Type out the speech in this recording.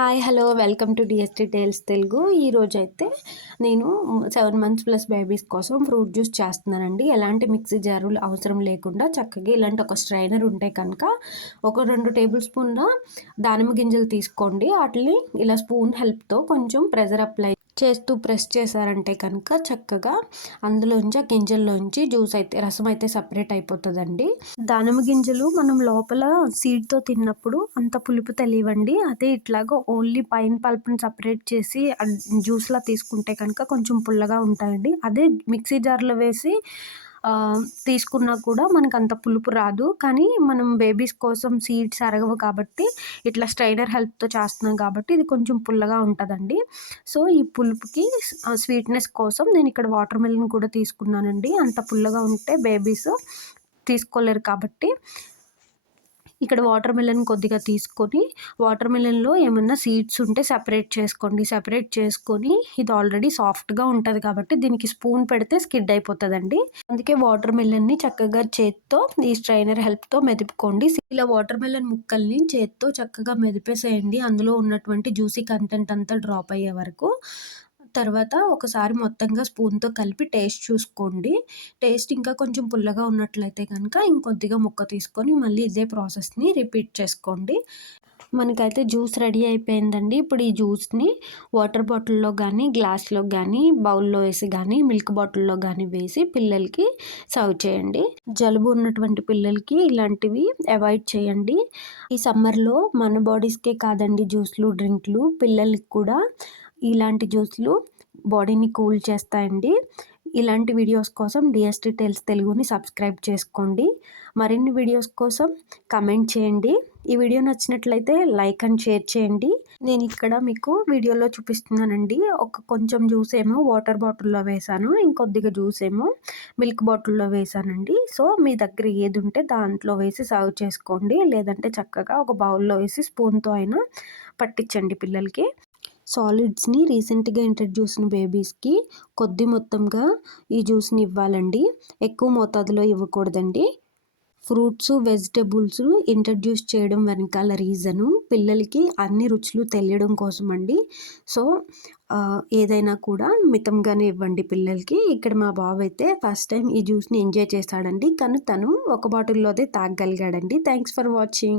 Hi hello welcome to DST tales Telugu. ఈరోజైతే నేను 7 months plus babies కోసం ఫ్రూట్ జ్యూస్ చేస్తున్నానండి. ఎలాంటి మిక్సీ జారులు అవసరం లేకుండా చక్కగా ఇలాంటి ఒక స్ట్రైనర్ ఉంటే కనుక ఒక 2 టేబుల్ స్పూన్ల దానిమ్మ గింజలు తీసుకోండి. వాటిని ఇలా స్పూన్ హెల్ప్తో కొంచెం ప్రెజర్ అప్లై చేస్తూ ప్రెస్ చేశారంటే కనుక చక్కగా అందులోంచి ఆ గింజల్లోంచి జ్యూస్ అయితే రసం అయితే సపరేట్ అయిపోతుందండి. దానిమ్మ గింజలు మనం లోపల సీడ్తో తిన్నప్పుడు అంత పులుపు తెలియవండి. అదే ఇట్లాగా ఓన్లీ పైన పల్ప్ని సపరేట్ చేసి జ్యూస్లా తీసుకుంటే కనుక కొంచెం పుల్లగా ఉంటాయండి. అదే మిక్సీ జార్లో వేసి తీసుకున్నా కూడా మనకు అంత పులుపు రాదు. కానీ మనం బేబీస్ కోసం సీడ్స్ అరగవు కాబట్టి ఇట్లా స్ట్రైనర్ హెల్ప్తో చేస్తున్నాం కాబట్టి ఇది కొంచెం పుల్లగా ఉంటుందండి. సో ఈ పులుపుకి స్వీట్నెస్ కోసం నేను ఇక్కడ వాటర్ మిలన్ కూడా తీసుకున్నానండి. అంత పుల్లగా ఉంటే బేబీస్ తీసుకోలేరు కాబట్టి ఇక్కడ వాటర్ మిలన్ కొద్దిగా తీసుకొని వాటర్ మిలన్లో ఏమన్నా సీడ్స్ ఉంటే సపరేట్ చేసుకోండి. సపరేట్ చేసుకొని ఇది ఆల్రెడీ సాఫ్ట్గా ఉంటుంది కాబట్టి దీనికి స్పూన్ పెడితే స్కిడ్ అయిపోతుందండి. అందుకే వాటర్ మిలన్ని చక్కగా చేత్తో ఈ స్ట్రైనర్ హెల్ప్తో మెదుపుకోండి. ఇలా వాటర్ మిలన్ ముక్కల్ని చేత్తో చక్కగా మెదిపేసేయండి. అందులో ఉన్నటువంటి జ్యూసీ కంటెంట్ అంతా డ్రాప్ అయ్యే వరకు. తర్వాత ఒకసారి మొత్తంగా స్పూన్తో కలిపి టేస్ట్ చూసుకోండి. టేస్ట్ ఇంకా కొంచెం పుల్లగా ఉన్నట్లయితే కనుక ఇంకొద్దిగా ముక్క తీసుకొని మళ్ళీ ఇదే ప్రాసెస్ని రిపీట్ చేసుకోండి. మనకైతే జ్యూస్ రెడీ అయిపోయిందండి. ఇప్పుడు ఈ జ్యూస్ని వాటర్ బాటిల్లో కానీ గ్లాస్లో కానీ బౌల్లో వేసి కానీ మిల్క్ బాటిల్లో కానీ వేసి పిల్లలకి సర్వ్ చేయండి. జలుబు ఉన్నటువంటి పిల్లలకి ఇలాంటివి అవాయిడ్ చేయండి. ఈ సమ్మర్లో మన బాడీస్కే కాదండి జ్యూస్లు డ్రింక్లు, పిల్లలకి కూడా ఇలాంటి జ్యూస్లు బాడీని కూల్ చేస్తాయండి. ఇలాంటి వీడియోస్ కోసం డిఎస్టీ టేల్స్ తెలుగుని సబ్స్క్రైబ్ చేసుకోండి. మరిన్ని వీడియోస్ కోసం కమెంట్ చేయండి. ఈ వీడియో నచ్చినట్లయితే లైక్ అండ్ షేర్ చేయండి. నేను ఇక్కడ మీకు వీడియోలో చూపిస్తున్నానండి. కొంచెం జ్యూస్ ఏమో వాటర్ బాటిల్లో వేసాను, ఇంకొద్దిగా జ్యూస్ ఏమో మిల్క్ బాటిల్లో వేసానండి. సో మీ దగ్గర ఏది ఉంటే దాంట్లో వేసి సర్వ్ చేసుకోండి. లేదంటే చక్కగా ఒక బౌల్లో వేసి స్పూన్తో అయినా పట్టించండి పిల్లలకి. సాలిడ్స్ని రీసెంట్గా ఇంట్రడ్యూస్ అయిన బేబీస్కి కొద్ది మొత్తంగా ఈ జ్యూస్ని ఇవ్వాలండి. ఎక్కువ మోతాదులో ఇవ్వకూడదండి. ఫ్రూట్స్ వెజిటబుల్స్ ఇంట్రడ్యూస్ చేయడం వెనకాల రీజను పిల్లలకి అన్ని రుచులు తెలియడం కోసం అండి. సో ఏదైనా కూడా మితంగానే ఇవ్వండి పిల్లలకి. ఇక్కడ మా బాబు అయితే ఫస్ట్ టైం ఈ జ్యూస్ని ఎంజాయ్ చేశాడండి. కానీ తను ఒక బాటిల్లోదే తాగగలిగాడండి. Thanks for watching.